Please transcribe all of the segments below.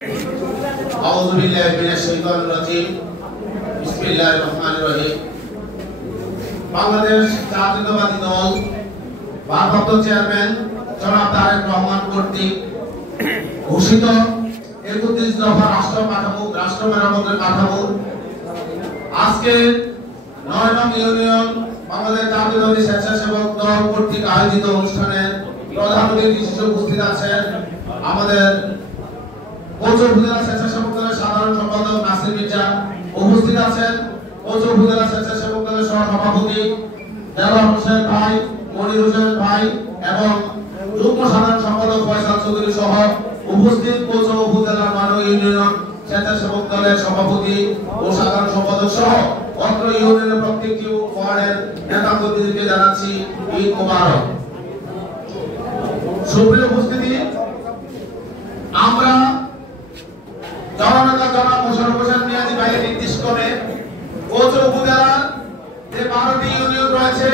আউযু বিল্লাহি মিনাশ শাইতানির রাজিম। বিসমিল্লাহির রহমানির রহিম। বাংলাদেশ জাতীয়তাবাদী দল ভারপ্রাপ্ত চেয়ারম্যান জনাব তারেক রহমান কর্তৃক ঘোষিত ৩১ দফা রাষ্ট্র মেরামতের কাঠামো আজকে ৯ নং ইউনিয়ন বাংলাদেশ জাতীয়তাবাদী স্বেচ্ছাসেবক দল কর্তৃক আয়োজিত অনুষ্ঠানে প্রধান অতিথি হিসেবে উপস্থিত আছেন আমাদের কোচর উপজেলা স্বেচ্ছাসেবক দলের সাধারণ সম্পাদক নাসির মির্জা। উপস্থিত আছেন কোচর উপজেলা স্বেচ্ছাসেবক দলের সভাপতি দেওয়ার হোসেন ভাই, মনির হোসেন ভাই এবং যুগ্ম সাধারণ সম্পাদক ফয়সাল চৌধুরী সহ উপস্থিত কোচর উপজেলা ৯ নং ইউনিয়ন স্বেচ্ছাসেবক দলের সভাপতি ও সাধারণ সম্পাদক সহ অত্র ইউনিয়নের প্রত্যেকটি ওয়ার্ডের নেতা কর্মীদেরকে জানাচ্ছি ঈদ মোবারক। সুপ্রিয় উপস্থিতি, আমরা জননেতা জনাব মোশাররফ হোসেন মিয়াজি ভাইয়ের নির্দেশ করে কোচর উপজেলার যে 12টি ইউনিয়ন রয়েছে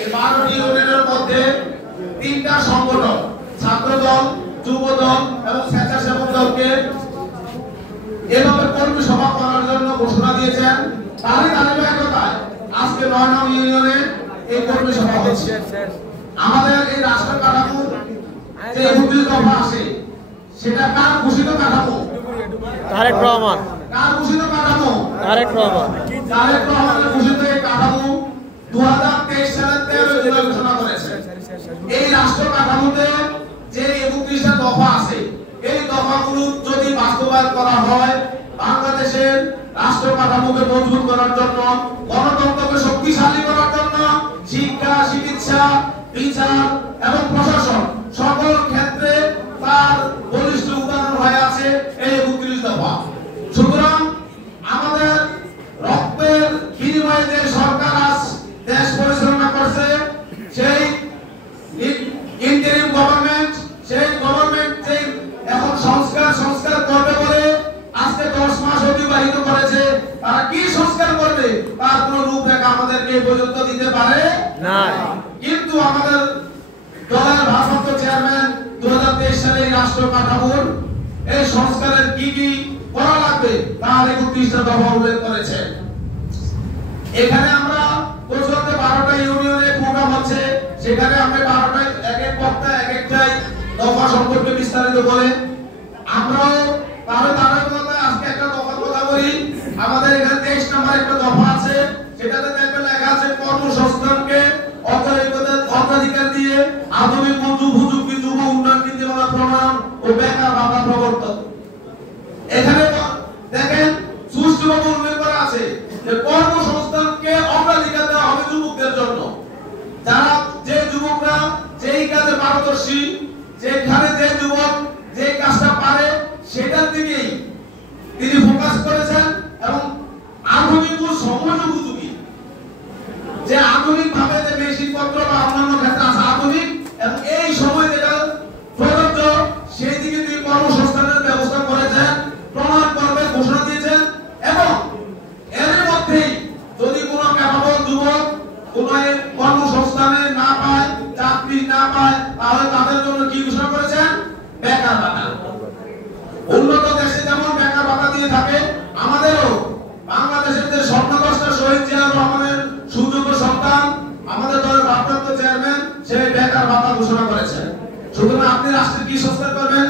এই 12টি ইউনিয়নের মধ্যে 3টা সংগঠন ছাত্র দল, যুব দল এবং স্বেচ্ছাসেবক দলকে এভাবে কর্মী সভা করার জন্য ঘোষণা দিয়েছেন। তারই ধারাবাহিকতায় আজকে ৯ নং ইউনিয়নে এই কর্মী সভা হচ্ছে। আমাদের এই রাষ্ট্র কাঠামো যে ২১ দফা আসে সেটা কার ঘোষিত কাঠামো? তারেক রহমান। কার ঘোষিত কাঠামো? তারেক রহমান। তারেক রহমানের ঘোষিত এই কাঠামো 2023 সালের 13 জুলাই ঘোষণা করেছে। এই রাষ্ট্র কাঠামোতে যে 31টা দফা আছে এই দফাগুলো যদি বাস্তবায়ন করা হয় বাংলাদেশের রাষ্ট্র কাঠামোকে মজবুত করার জন্য, গণতন্ত্রকে শক্তিশালী করার জন্য, শিক্ষা, চিকিৎসা, বিচার এবং প্রশাসন সকল ক্ষেত্রে তার বলিষ্ঠ উদাহরণ হয়ে আছে এই 31 দফা। সুতরাং আমাদের রক্তের বিনিময়ে যে সরকার আজ দেশ পরিচালনা করছে সেই ইন্টারিম গভর্নমেন্ট, সেই গভর্নমেন্ট যে এখন সংস্কার করবে বলে আজকে 10 মাস অতিবাহিত করেছে, তারা কি সংস্কার করবে তার কোনো রূপরেখা আমাদেরকে এই পর্যন্ত দিতে পারে না। কিন্তু আমাদের দলের ভারপ্রাপ্ত চেয়ারম্যান 2023 সালে রাষ্ট্র কাঠামোর এই সংস্কারের কি কি করা লাগবে তার 31টা দফা উল্লেখ করেছেন। এখানে আমরা কোচরতে 12টা ইউনিয়নে প্রোগ্রাম হচ্ছে, সেখানে আমরা 12টা এক এক বক্তা এক একটাই দফা সম্পর্কে বিস্তারিত বলে আমরাও তাহলে আজকে একটা দফার কথা বলি। আমাদের এখানে 23 নম্বর একটা দফা আছে, সেটাতে দেখবেন লেখা আছে কর্মসংস্থানকে অগ্রাধিকার দিয়ে আধুনিক উপযোগী যুব উন্নয়ন নীতিমালা প্রণয়ন ও বেকার ভাতা প্রবর্তন। এখানে দেখেন সুষ্ঠুভাবে উল্লেখ করা আছে যে কর্মসংস্থানকে অগ্রাধিকার দেওয়া হবে যুবকদের জন্য। যারা যে যুবকরা যেই কাজে পারদর্শী, যেখানে যে যুবক যে কাজটা পারে সেটার দিকেই তিনি ফোকাস করেছেন এবং আধুনিক ও সময়োপযোগী যে আধুনিক ভাবে যে মেশিনপত্র বা অন্যান্য ক্ষেত্রে আছে আধুনিক এবং এই সময় যেটা প্রযোজ্য সেই দিকে তিনি কর্মসংস্থানের ব্যবস্থা করেছেন, প্রমাণ করবে ঘোষণা দিয়েছেন। এবং এর মধ্যেই যদি কোনো ক্যাপাবল যুবক কোনো কর্মসংস্থানে না পায়, চাকরি না পায়, তাহলে তাদের জন্য কি ঘোষণা করেছেন? বেকার ভাতা। উন্নত দেশে যেমন বেকার ভাতা দিয়ে থাকে, আমাদেরও বাংলাদেশের যে স্বপ্নদ্রষ্টা শহীদ জিয়াউর রহমানের সুযোগ্য সন্তান আমাদের দলের ভারপ্রাপ্ত চেয়ারম্যান সেই বেকার ভাতা ঘোষণা করেছেন। সুতরাং আপনি রাষ্ট্রের কি সংস্কার করবেন?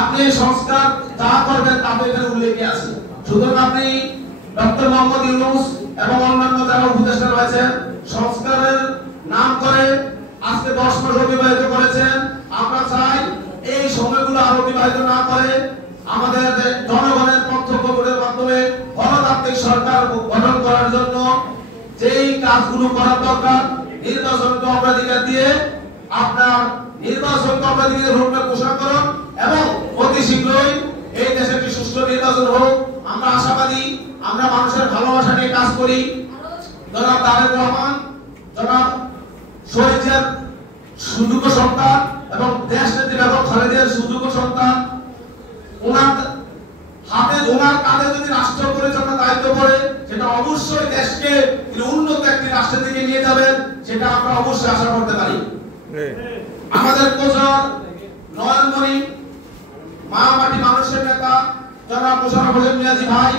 আপনি এই সংস্কার যা করবেন তাতে এখানে উল্লেখে আছে। সুতরাং আপনি ডক্টর মোহাম্মদ ইউনূস এবং অন্যান্য যারা উপদেষ্টা রয়েছেন সংস্কারের নাম করে আজকে 10 মাস অতিবাহিত করেছেন। আমরা চাই এই সময়গুলো আর অতিবাহিত না করে আমাদের জনগণের প্রত্যক্ষ ভোটের মাধ্যমে গণতান্ত্রিক সরকার গঠন করার জন্য যেই কাজগুলো করার দরকার নির্বাচনকে অগ্রাধিকার দিয়ে আপনার নির্বাচনকে অগ্রাধিকার রূপে ঘোষণা করুন এবং অতি শীঘ্রই এই দেশে একটি সুষ্ঠু নির্বাচন হোক। আমরা আশাবাদী, আমরা মানুষের ভালোবাসা নিয়ে কাজ করি। জনাব তারেক রহমান, জনাব শহীদ জিয়ার সুযোগ্য সন্তান এবং দেশ নেত্রী বেগম খালেদার সুযোগ্য সন্তান, ওনার কাঁধে যদি রাষ্ট্র পরিচালনার দায়িত্ব পড়ে সেটা অবশ্যই দেশকে উন্নত একটি রাষ্ট্রের দিকে নিয়ে যাবেন, সেটা আমরা অবশ্যই আশা করতে পারি। আমাদের কোচর নয়নমণি মা মাটি মানুষের নেতা জনাব মোশাররফ হোসেন মিয়াজি ভাই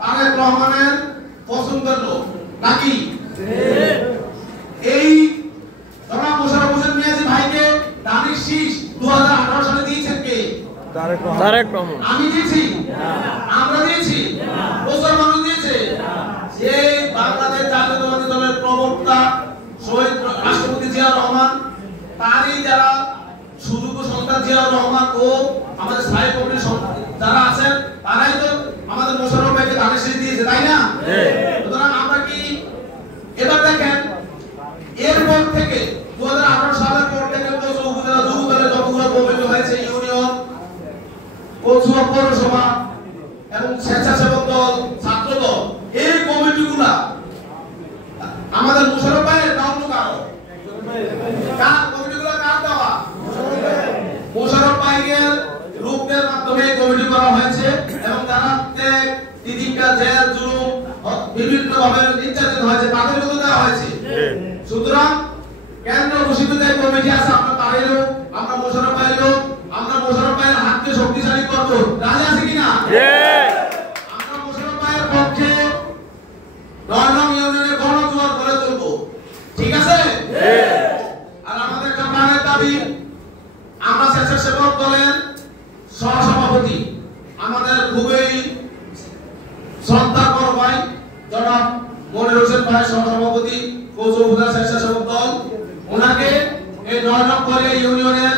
তারেক রহমানের পছন্দের লোক নাকি? এই জনাব মোশাররফ হোসেন মিয়াজি ভাইকে দানিশ শীষ 2018 সালে দিয়েছেন কে? তারেক রহমান। আমি দিয়েছি? আমরা দিয়েছি? প্রচার মানুষ দিয়েছে? যে বাংলাদেশ জাতীয়তাবাদী দলের প্রবক্তা শহীদ রাষ্ট্রপতি জিয়াউর রহমান, তারই যারা সুযোগ্য সন্তান জিয়াউর রহমান ও আমাদের স্থায়ী কমিটির যারা আছেন তারাই তো আমাদের মোশাররফ ভাইকে দানিশ শীষ দিয়েছে, তাই না? সুতরাং আমরা কি এবার দেখেন এরপর থেকে 2018 সালের পর থেকে কচুয়া উপজেলা যুব দলের যতগুলো কমিটি হয়েছে, ইউনিয়ন, কচুয়া পৌরসভা এবং স্বেচ্ছাসেবক দল, ছাত্র দল, এই কমিটিগুলা আমাদের মোশাররফ ভাইয়ের নাম কারো কার কমিটিগুলো কার দেওয়া? মোশাররফ ভাইয়ের লোকদের মাধ্যমে কমিটি করা হয়েছে এবং যারা তিতিকা জেল জুলুম বিভিন্ন ভাবে নির্যাতিত হয়েছে তাদের মধ্যে দেওয়া হয়েছে। সুতরাং কেন্দ্র ঘোষিত যে কমিটি আছে আমরা তারই লোক, আমরা মোশাররফ ভাইয়ের লোক, আমরা মোশাররফ ভাইয়ের হাতকে শক্তিশালী করব, রাজি আছে কিনা? আমরা মোশাররফ ভাইয়ের পক্ষে 9 নং ইউনিয়নে গণজোয়ার করে তুলব, ঠিক আছে? আর আমাদের একটা প্রাণের দাবি, আমরা স্বেচ্ছাসেবক দলের সহসভাপতি আমাদের খুবই শ্রদ্ধা কর ভাই জনাব মনির হোসেন ভাই, সহসভাপতি কচুয়া উপজেলা স্বেচ্ছাসেবক দল, ওনাকে এই 9 নং করে ইউনিয়নের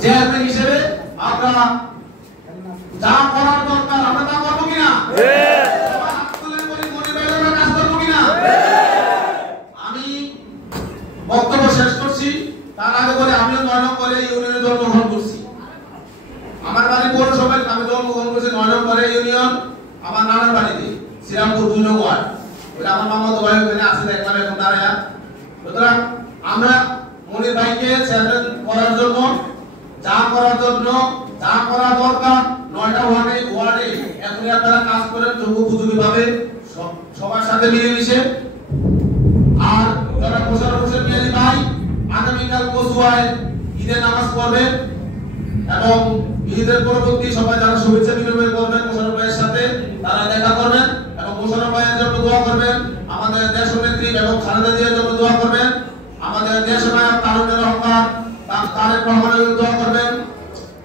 চেয়ারম্যান হিসেবে আমরা যা করার দরকার আমরা তা করবো কিনা? কাজ করবো কিনা? আমি বক্তব্য শেষ করছি, তার আগে বলে আমিও 9 নং করে ইউনিয়নে জন্মগ্রহণ করছি। আমার বাড়ি পৌরসভায়, আমি জন্মগ্রহণ করছি 9 নং করে ইউনিয়ন, আমার নানার বাড়িতে শ্রীরামপুর 2 নং ওয়ার্ড। আমার মামাতো ভাই ওখানে আছে, দেখলাম এখন দাঁড়ায়া। সুতরাং আমরা মনির ভাইকে চেয়ারম্যান করার জন্য যা করা দরকার 9টা ওয়ার্ডে এখনই আপনারা কাজ করেন যোগ্যোপযোগী ভাবে সবার সাথে মিলেমিশে। আর যারা মোশাররফ হোসেন মিয়াজি ভাই আগামীকাল কচুয়ায় ঈদের নামাজ পড়বেন এবং ঈদের পরবর্তী সবাই যারা শুভেচ্ছা বিনিময় করবেন মোশাররফ ভাইয়ের সাথে তারা দেখা করবেন এবং মোশাররফ ভাইয়ের জন্য দোয়া করবেন, আমাদের দেশনেত্রী এবং খালেদা জিয়ার জন্য দোয়া করবেন, আমাদের দেশনায়ক তারুণ্যের অহংকার তারেক রহমানের জন্য দোয়া করবেন।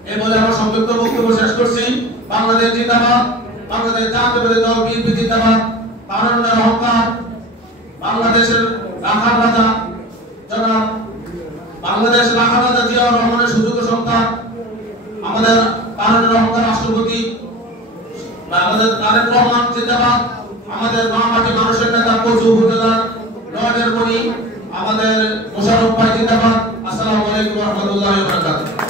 এই বলে আমার সংক্ষিপ্ত বক্তব্য শেষ করছি। বাংলাদেশ জিন্দাবাদ, বাংলাদেশ জাতীয়তাবাদী দল বিএনপি জিন্দাবাদ, তারুণ্যের অহংকার, বাংলাদেশের রাখার রাজা জনাব বাংলাদেশ রাখার রাজা জিয়াউর রহমানের সুযোগ্য সন্তান, আমাদের তারুণ্যের অহংকার রাষ্ট্রপতি আমাদের তারেক রহমান জিন্দাবাদ, আমাদের মা মাটি মানুষের নেতা কচুয়া উপজেলার নয়নের মণি আমাদের মোশাররফ ভাই জিন্দাবাদ। আসসালামু আলাইকুম ওয়া রাহমাতুল্লাহি ওয়া বারাকাতুহু।